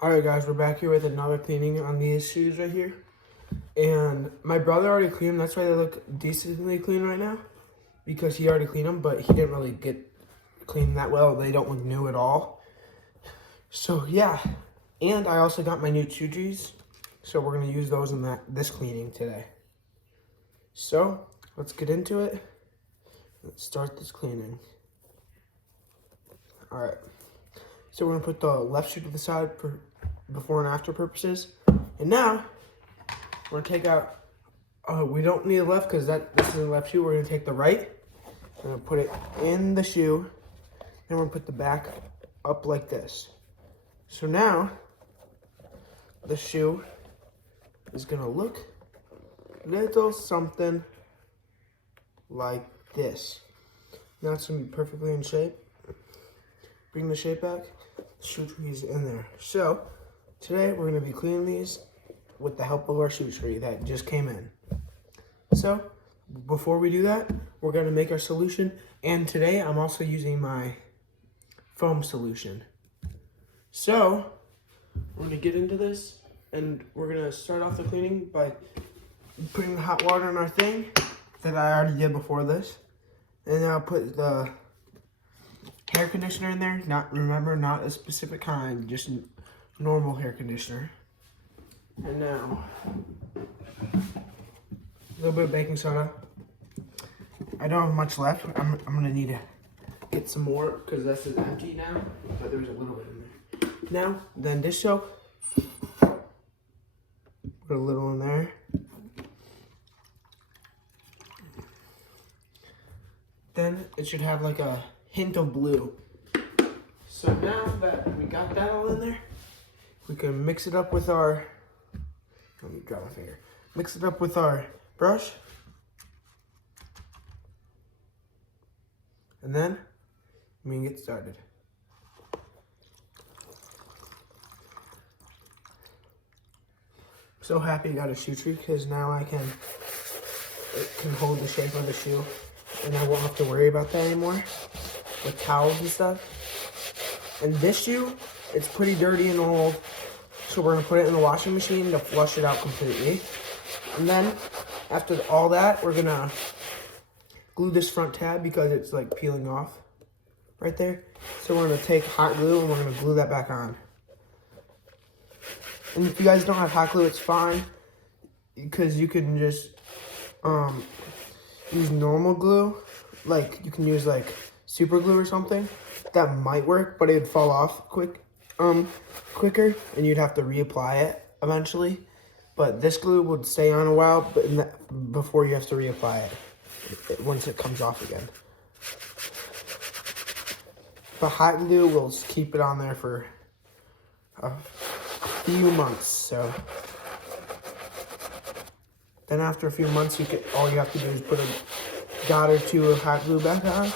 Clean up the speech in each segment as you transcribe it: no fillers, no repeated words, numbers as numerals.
Alright guys, we're back here with another cleaning on these shoes right here. And my brother already cleaned them, that's why they look decently clean right now. Because he already cleaned them, but he didn't really get cleaned that well. They don't look new at all. So yeah, and I also got my new shoe trees. So we're going to use those in this cleaning today. So, let's get into it. Let's start this cleaning. Alright. So we're going to put the left shoe to the side for before and after purposes. And now, we're going to take out, we don't need the left because this is the left shoe. We're going to take the right. We're going to put it in the shoe. Then we're going to put the back up like this. So now, the shoe is going to look little something like this. Now it's going to be perfectly in shape. Bring the shape back. Shoe trees in there. So today we're going to be cleaning these with the help of our shoe tree that just came in. So before we do that, we're going to make our solution. And today I'm also using my foam solution. So we're going to get into this, and we're going to start off the cleaning by putting the hot water in our thing that I already did before this. And then I'll put the hair conditioner in there. Remember, not a specific kind, just normal hair conditioner. And now, a little bit of baking soda. I don't have much left. I'm gonna need to get some more because this is empty now, but there's a little bit in there. Now, then dish soap. Put a little in there. Then it should have like a hint of blue. So now that we got that all in there, we can mix it up with our, let me grab my finger. Mix it up with our brush. And then we can get started. I'm so happy I got a shoe tree because now it can hold the shape of the shoe. And I won't have to worry about that anymore with towels and stuff. And this shoe, it's pretty dirty and old, so we're gonna put it in the washing machine to flush it out completely. And then after all that, we're gonna glue this front tab because it's like peeling off right there. So we're gonna take hot glue and we're gonna glue that back on. And if you guys don't have hot glue, it's fine because you can just use normal glue. Like you can use like super glue or something. That might work, but it'd fall off quicker, and you'd have to reapply it eventually. But this glue would stay on a while, but before you have to reapply it once it comes off again. But hot glue will keep it on there for a few months. So then after a few months, all you have to do is put a dot or two of hot glue back on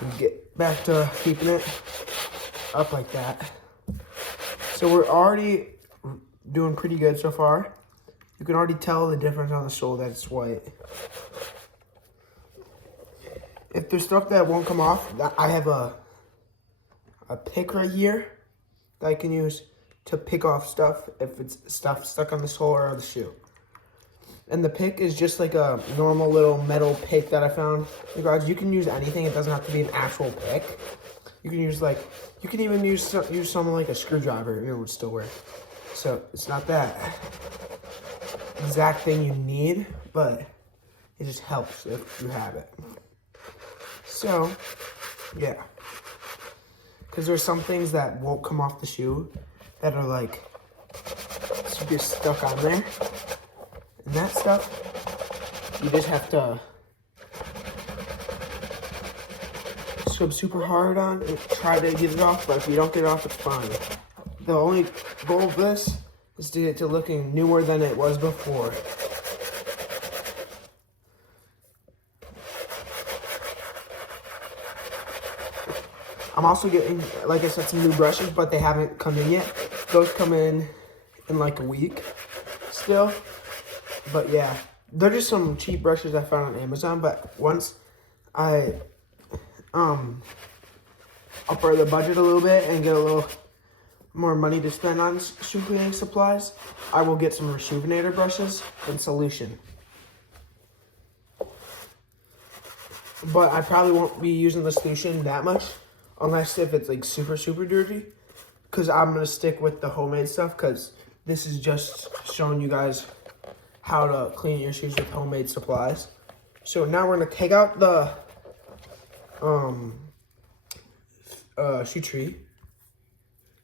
and get back to keeping it up like that. So we're already doing pretty good so far. You can already tell the difference on the sole that it's white. If there's stuff that won't come off, I have a pick right here that I can use to pick off stuff if it's stuff stuck on the sole or the shoe. And the pick is just like a normal little metal pick that I found in the garage. You can use anything. It doesn't have to be an actual pick. You can use you can even use something like a screwdriver and it would still work. So it's not that exact thing you need, but it just helps if you have it. So, yeah. Because there's some things that won't come off the shoe that are like just stuck on there. And that stuff, you just have to scrub super hard on and try to get it off, but if you don't get it off, it's fine. The only goal of this is to get it to looking newer than it was before. I'm also getting, like I said, some new brushes, but they haven't come in yet. Those come in like a week still. But yeah, they're just some cheap brushes I found on Amazon. But once I upper the budget a little bit and get a little more money to spend on shoe cleaning supplies, I will get some Reshoevn-Ator brushes in solution. But I probably won't be using the solution that much, unless if it's like super, super dirty. Because I'm going to stick with the homemade stuff, because this is just showing you guys how to clean your shoes with homemade supplies. So now we're going to take out the shoe tree,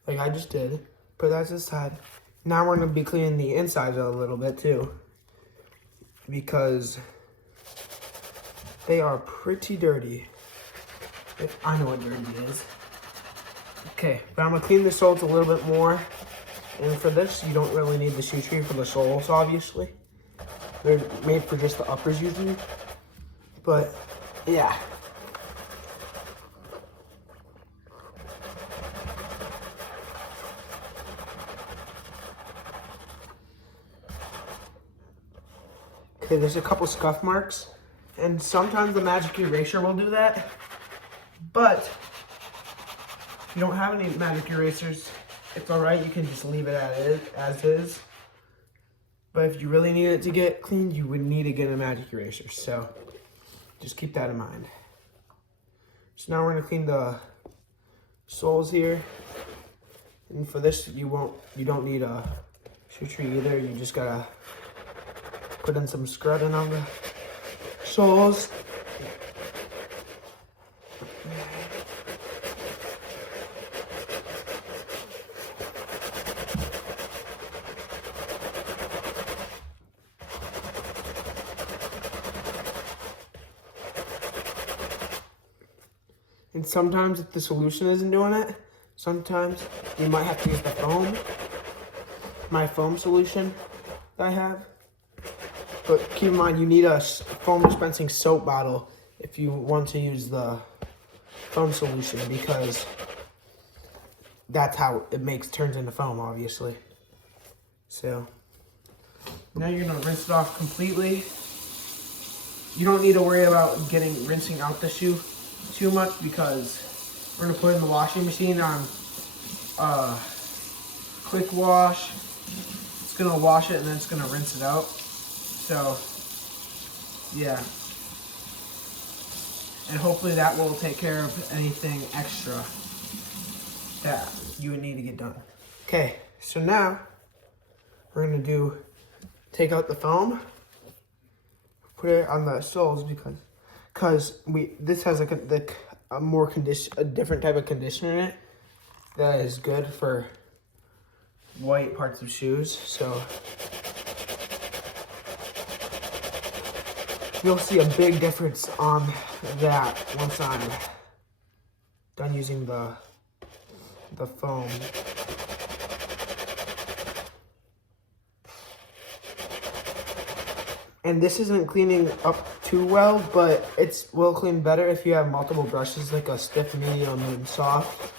like I just did. Put that to the side. Now we're going to be cleaning the insides a little bit too, because they are pretty dirty. If I know what dirty is. Okay, but I'm going to clean the soles a little bit more. And for this, you don't really need the shoe tree for the soles, obviously. They're made for just the uppers usually. But, yeah. Okay, there's a couple scuff marks. And sometimes the magic eraser will do that. But, if you don't have any magic erasers, it's alright. You can just leave it as is. But if you really need it to get cleaned, you would need to get a magic eraser. So, just keep that in mind. So now we're going to clean the soles here. And for this, you don't need a shoe tree either. You just gotta put in some scrubbing on the soles. And sometimes if the solution isn't doing it, sometimes you might have to use the foam. My foam solution that I have. But keep in mind, you need a foam dispensing soap bottle if you want to use the foam solution, because that's how it turns into foam, obviously. So now you're gonna rinse it off completely. You don't need to worry about rinsing out the shoe too much, because we're gonna put it in the washing machine on quick wash. It's gonna wash it and then it's gonna rinse it out. So yeah, and hopefully that will take care of anything extra that you would need to get done. Okay, so now we're gonna take out the foam, put it on the soles, because this has a different type of conditioner in it that is good for white parts of shoes. So you'll see a big difference on that once I'm done using the foam. And this isn't cleaning up too well, but it will clean better if you have multiple brushes, like a stiff, medium, and soft.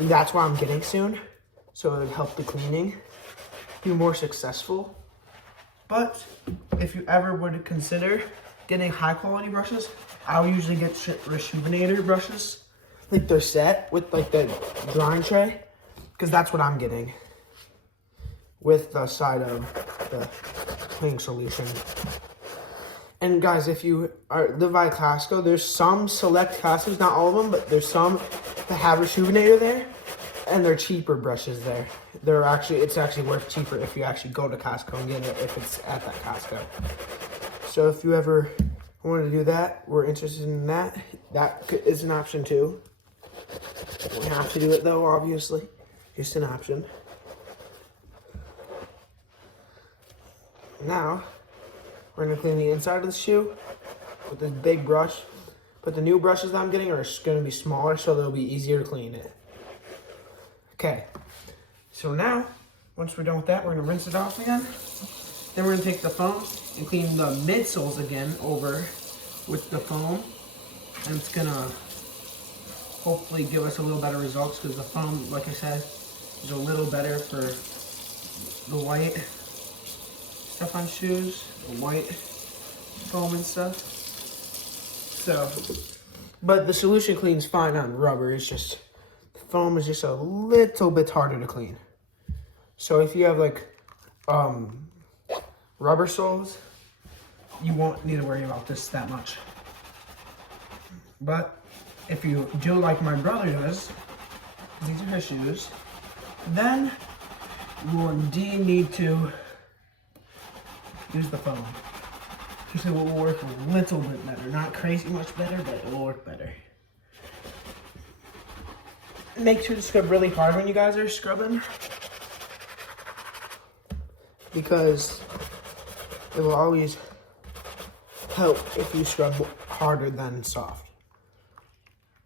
And that's what I'm getting soon, so it would help the cleaning be more successful. But if you ever would consider getting high quality brushes, I'll usually get Reshoevn-Ator brushes, like they're set with like the drying tray, because that's what I'm getting with the side of the cleaning solution. And guys, if you live by Costco, there's some select Costco's, not all of them, but there's some that have Reshoevn-Ator there, and they're cheaper brushes there. It's actually worth cheaper if you actually go to Costco and get it, if it's at that Costco. So if you ever want to do that, we're interested in that. That is an option too. You don't have to do it though, obviously. Just an option. Now, we're going to clean the inside of the shoe with this big brush. But the new brushes that I'm getting are going to be smaller, so they'll be easier to clean it. Okay, so now, once we're done with that, we're going to rinse it off again. Then we're going to take the foam and clean the midsoles again over with the foam. And it's going to hopefully give us a little better results, because the foam, like I said, is a little better for the white stuff on shoes, the white foam and stuff. So, but the solution cleans fine on rubber. It's just the foam is just a little bit harder to clean. So if you have like rubber soles, you won't need to worry about this that much. But if you do like my brother does, these are his shoes, then you will indeed need to use the foam. Usually it will work a little bit better. Not crazy much better, but it will work better. Make sure to scrub really hard when you guys are scrubbing, because it will always help if you scrub harder than soft.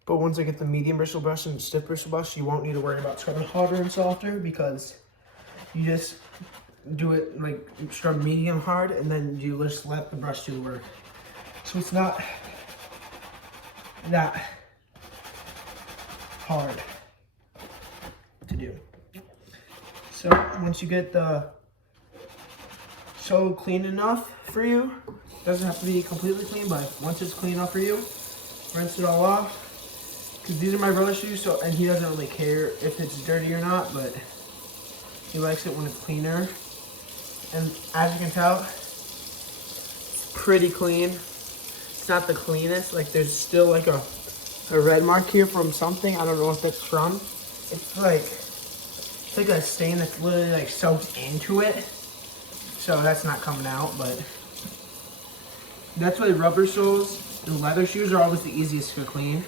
But once I get the medium bristle brush and stiff bristle brush, you won't need to worry about scrubbing harder and softer, because you just do it like scrub medium hard and then you just let the brush do the work. So it's not that hard to do. So once you get the sole clean enough for you, doesn't have to be completely clean, but once it's clean enough for you, rinse it all off. Because these are my brother's shoes, so, and he doesn't really care if it's dirty or not, but he likes it when it's cleaner. And as you can tell, it's pretty clean. It's not the cleanest. Like there's still like a red mark here from something. I don't know what that's from. It's like a stain that's literally like soaked into it. So that's not coming out, but that's why rubber soles and leather shoes are always the easiest to clean.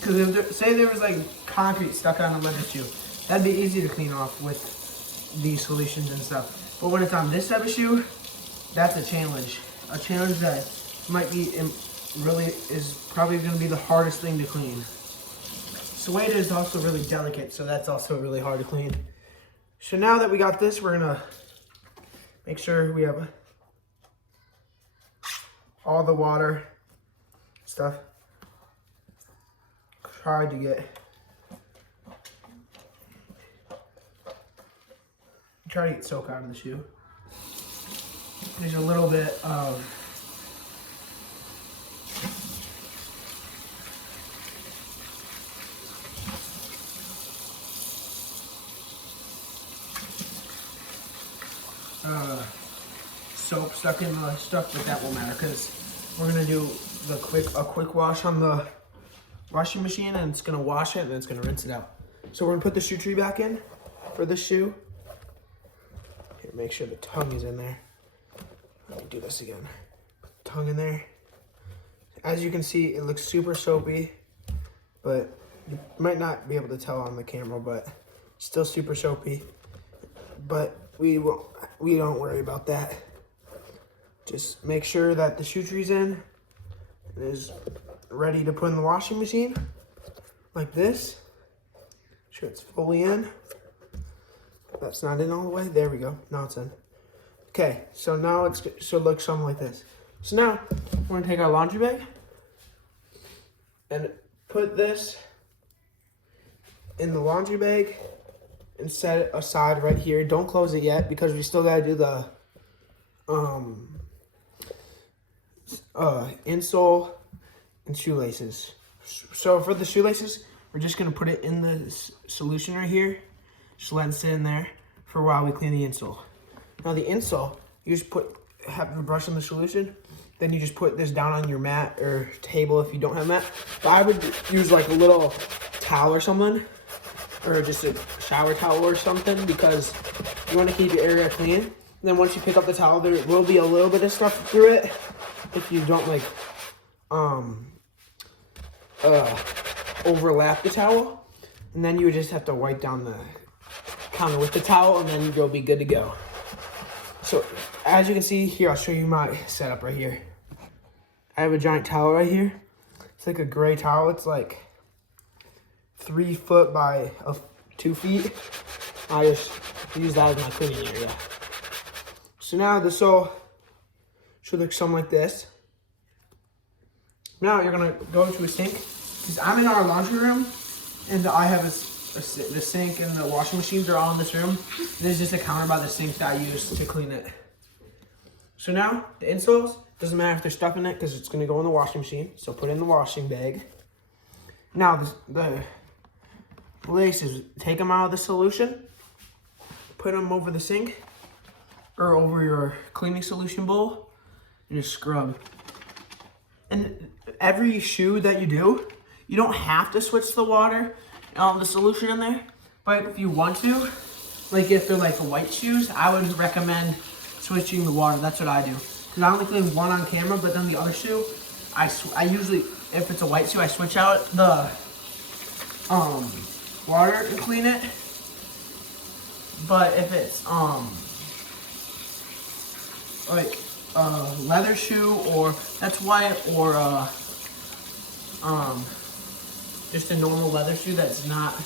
Because if there, say there was like concrete stuck on a leather shoe, that'd be easy to clean off with these solutions and stuff. But when it's on this type of shoe, that's a challenge. A challenge that might be really is probably going to be the hardest thing to clean. Suede is also really delicate, so that's also really hard to clean. So now that we got this, we're gonna make sure we have all the water stuff. Try to get soak out of the shoe. There's a little bit of soap stuck in the stuff, but that won't matter because we're gonna do a quick wash on the washing machine, and it's gonna wash it and then it's gonna rinse it out. So we're gonna put the shoe tree back in for this shoe. Here, make sure the tongue is in there. Let me do this again. Put the tongue in there. As you can see, it looks super soapy, but you might not be able to tell on the camera, but still super soapy. But we don't worry about that. Just make sure that the shoe tree's in and is ready to put in the washing machine, like this. Sure it's fully in. That's not in all the way. There we go. Now it's in. Okay, so now it should look something like this. So now we're gonna take our laundry bag and put this in the laundry bag and set it aside right here. Don't close it yet because we still gotta do the insole and shoelaces. So for the shoelaces, we're just gonna put it in the solution right here. Just let it sit in there for a while we clean the insole. Now the insole, you just have the brush in the solution, then you just put this down on your mat or table if you don't have a mat. But I would use like a little towel or something, or just a shower towel or something, because you want to keep your area clean. And then once you pick up the towel, there will be a little bit of stuff through it if you don't like overlap the towel. And then you would just have to wipe down the counter with the towel, and then you'll be good to go. So as you can see here, I'll show you my setup right here. I have a giant towel right here. It's like a gray towel. It's like 3 foot by 2 feet. I just use that as my cleaning area. So now the sole should look something like this. Now you're gonna go to a sink, because I'm in our laundry room, and I have the sink and the washing machines are all in this room. There's just a counter by the sink that I use to clean it. So now the insoles, Doesn't matter if they're stuck in it because it's going to go in the washing machine. So put it in the washing bag. Now the laces, take them out of the solution. Put them over the sink or over your cleaning solution bowl and just scrub. And every shoe that you do, you don't have to switch the water, the solution in there. But if you want to, like if they're like the white shoes, I would recommend switching the water. That's what I do. Because I only clean one on camera, but then the other shoe, I usually, if it's a white shoe, I switch out the water and clean it. But if it's like a leather shoe or that's white or just a normal leather shoe that's not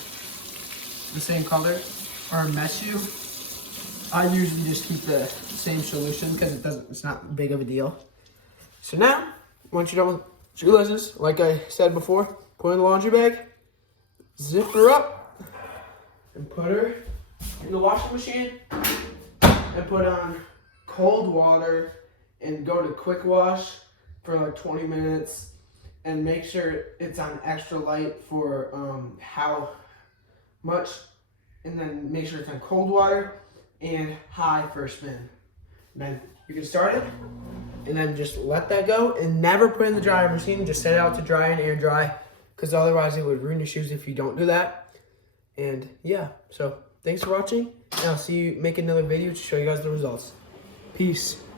the same color or a mesh shoe, I usually just keep the same solution because it's not big of a deal. So now, once you're done with shoelaces, like I said before, put in the laundry bag, zip her up, and put her in the washing machine, and put on cold water, and go to quick wash for like 20 minutes, and make sure it's on extra light for how much, and then make sure it's on cold water and high for a spin. Then you can start it, and then just let that go, and never put in the dryer machine. Just set it out to dry and air dry, because otherwise it would ruin your shoes if you don't do that. And yeah, so thanks for watching, and I'll see you make another video to show you guys the results. Peace.